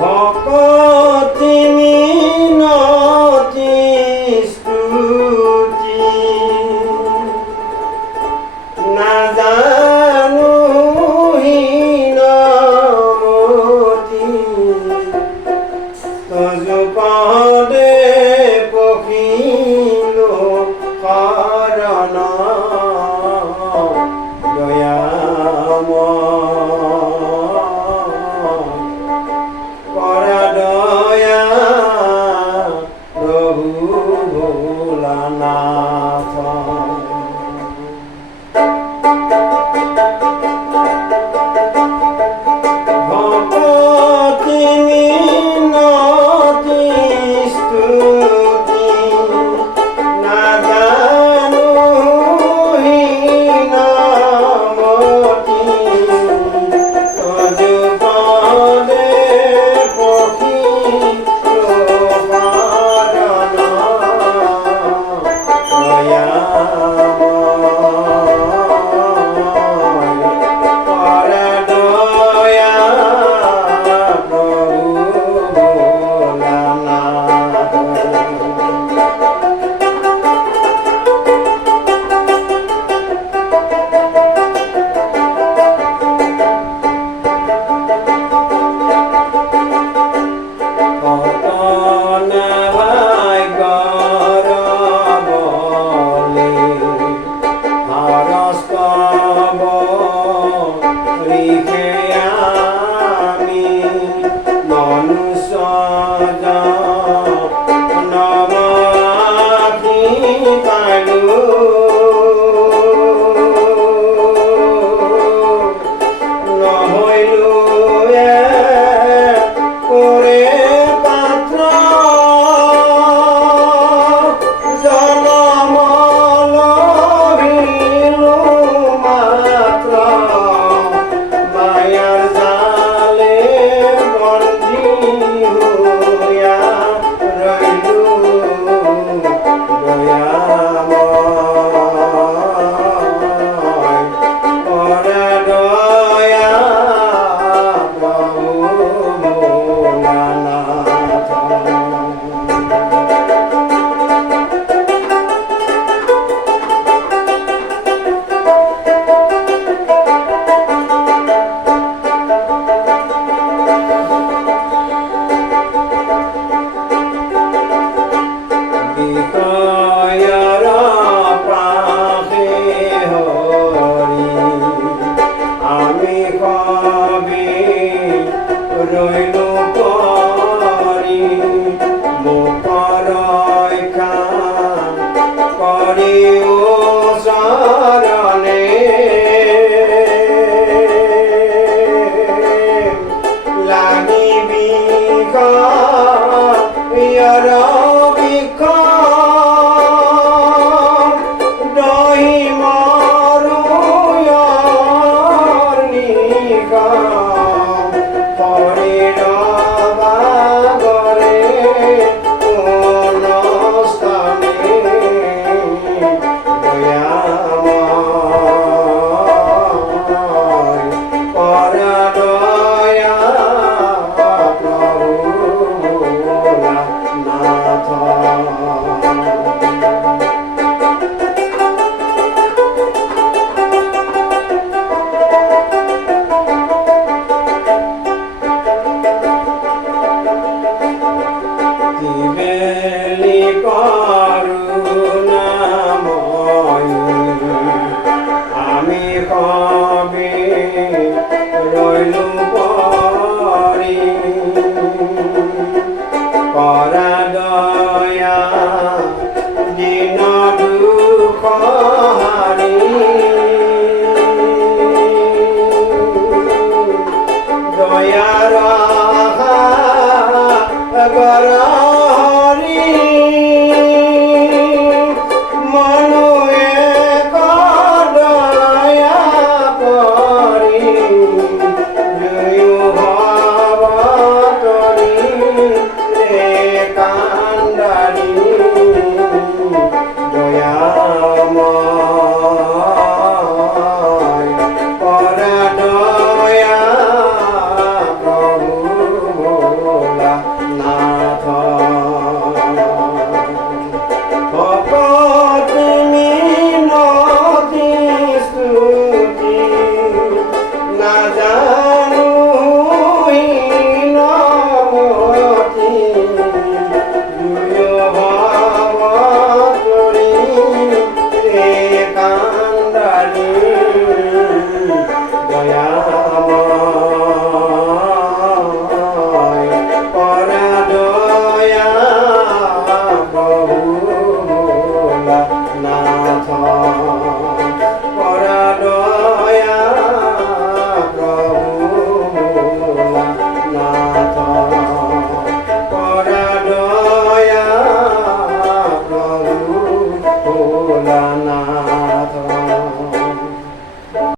ভকতি মিনতি স্তুতি নাজানো হীনমতি তজু পদে পখিলো শৰণ কৰা দয়া প্ৰভু ভোলানাথ। ভকতি মিনতি স্তুতি নাজানো হীনমতি তজু পদে পখিলো শৰণ দয়াময় কৰা দয়া প্ৰভু ভোলানাথ। কতনা ভাগ্যৰ বলি হৰস্তৱ ঋষে আমি মনুষ্য জনম আশী পালো। নহৈলো কৰে পাত্ৰ জনম লভিলো মাত্ৰ মায়াৰ জালে বন্দী হৈয়া ৰহিলো দয়াময় কৰা দয়া প্ৰভু ভোলানাথ। বিষয়ৰ প্ৰাসে হৰি আমি সবে ৰৈলো কৰি মুখৰ ৰক্ষা কৰি চৰণে লাগিবি বিষয়ৰ বিষ দহি মৰুয়ৰ নিশা শৰীৰ বাগৰে কোন স্থানে দয়াময় কৰা দয়া প্ৰভু ভোলানাথ। তিবেলি কৰুণাময় আমি সবে ৰইলু পৰি কৰা দয়া দিন দুখ হাৰি দয়াৰ সাগৰ